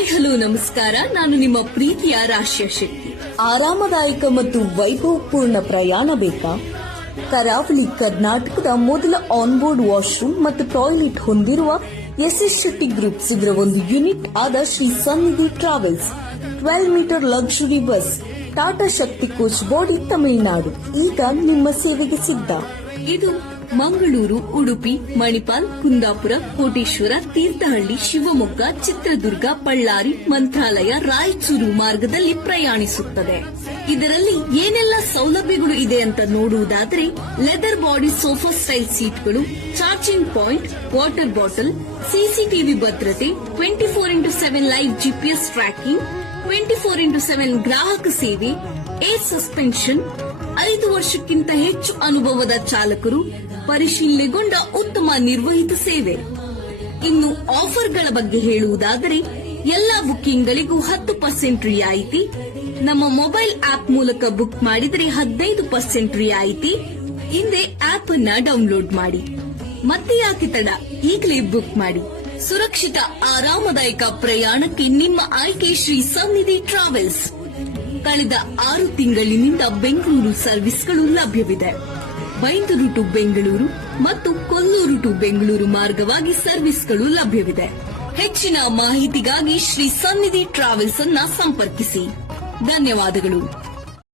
Hi hello ನಮಸ್ಕಾರ. ನಾನು ನಿಮ್ಮ ಪ್ರೀತಿಯ ರಾಶ್ಯ ಶೆಟ್ಟಿ. ಆರಾಮದಾಯಕ ಮತ್ತು ವೈಭವಪೂರ್ಣ ಪ್ರಯಾಣ ಬೇಕಾ? ಕರಾವಳಿ ಕರ್ನಾಟಕದ ಮೊದಲ ಆನ್ಬೋರ್ಡ್ ವಾಶ್ರೂಮ್ ಮತ್ತು ಟಾಯ್ಲೆಟ್ ಹೊಂದಿರುವ ಎಸ್ಎಸ್ ಶೆಟ್ಟಿ ಗ್ರೂಪ್ಸ್ ಇದರ ಒಂದು ಯೂನಿಟ್ ಆದ Shri Sannidhi travels 12 metre luxury bus Tata Shakti coach body Tamil Nadu ಈಗ ನಿಮ್ಮ ಸೇವೆಗೆ ಸಿದ್ಧ. ಇದು ಮಂಗಳೂರು, ಉಡುಪಿ, ಮಣಿಪಾಲ್, ಕುಂದಾಪುರ, ಕೋಟೇಶ್ವರ, ತೀರ್ಥಹಳ್ಳಿ, ಶಿವಮೊಗ್ಗ, ಚಿತ್ರದುರ್ಗ, ಬಳ್ಳಾರಿ, ಮಂತ್ರಾಲಯ, ರಾಯಚೂರು ಮಾರ್ಗದಲ್ಲಿ ಪ್ರಯಾಣಿಸುತ್ತದೆ. ಇದರಲ್ಲಿ ಏನೆಲ್ಲ ಸೌಲಭ್ಯಗಳು ಇದೆ ಅಂತ ನೋಡುವುದಾದರೆ ಲೆದರ್ ಬಾಡಿ ಸೋಫಾ ಸ್ಟೈಲ್ ಸೀಟ್ಗಳು, charging point, water bottle, CCTV ಭದ್ರತೆ, 24x7 live GPS tracking, 24x7 ಗ್ರಾಹಕ ಸೇವೆ, ಏರ್ ಸಸ್ಪೆನ್ಷನ್, 5 ವರ್ಷಕ್ಕಿಂತ ಹೆಚ್ಚು ಅನುಭವದ ಚಾಲಕರು, ಪರಿಶೀಲನೆಗೊಂಡ ಉತ್ತಮ ನಿರ್ವಹಿತ ಸೇವೆ. ಇನ್ನು ಆಫರ್ಗಳ ಬಗ್ಗೆ ಹೇಳುವುದಾದರೆ ಎಲ್ಲಾ ಬುಕ್ಕಿಂಗ್ಗಳಿಗೂ 10% ರಿಯಾಯಿತಿ, ನಮ್ಮ ಮೊಬೈಲ್ ಆಪ್ ಮೂಲಕ ಬುಕ್ ಮಾಡಿದರೆ 15% ರಿಯಾಯಿತಿ. ಹಿಂದೆ ಆಪ್ ಅನ್ನ ಡೌನ್ಲೋಡ್ ಮಾಡಿ. ಮತ್ತೆ ಯಾಕೆ ತಡ, ಈಗಲೇ ಬುಕ್ ಮಾಡಿ. ಸುರಕ್ಷಿತ ಆರಾಮದಾಯಕ ಪ್ರಯಾಣಕ್ಕೆ ನಿಮ್ಮ ಆಯ್ಕೆ ಶ್ರೀ ಸನ್ನಿಧಿ ಟ್ರಾವೆಲ್ಸ್. ಕಳೆದ 6 ತಿಂಗಳಿನಿಂದ ಬೆಂಗಳೂರು ಸರ್ವಿಸ್ಗಳು ಲಭ್ಯವಿದೆ. ಬೈಂದೂರು ಟು ಬೆಂಗಳೂರು ಮತ್ತು ಕೊಲ್ಲೂರು ಟು ಬೆಂಗಳೂರು ಮಾರ್ಗವಾಗಿ ಸರ್ವಿಸ್ಗಳು ಲಭ್ಯವಿದೆ. ಹೆಚ್ಚಿನ ಮಾಹಿತಿಗಾಗಿ ಶ್ರೀ ಸನ್ನಿಧಿ ಟ್ರಾವೆಲ್ಸ್ ಅನ್ನ ಸಂಪರ್ಕಿಸಿ. ಧನ್ಯವಾದಗಳು.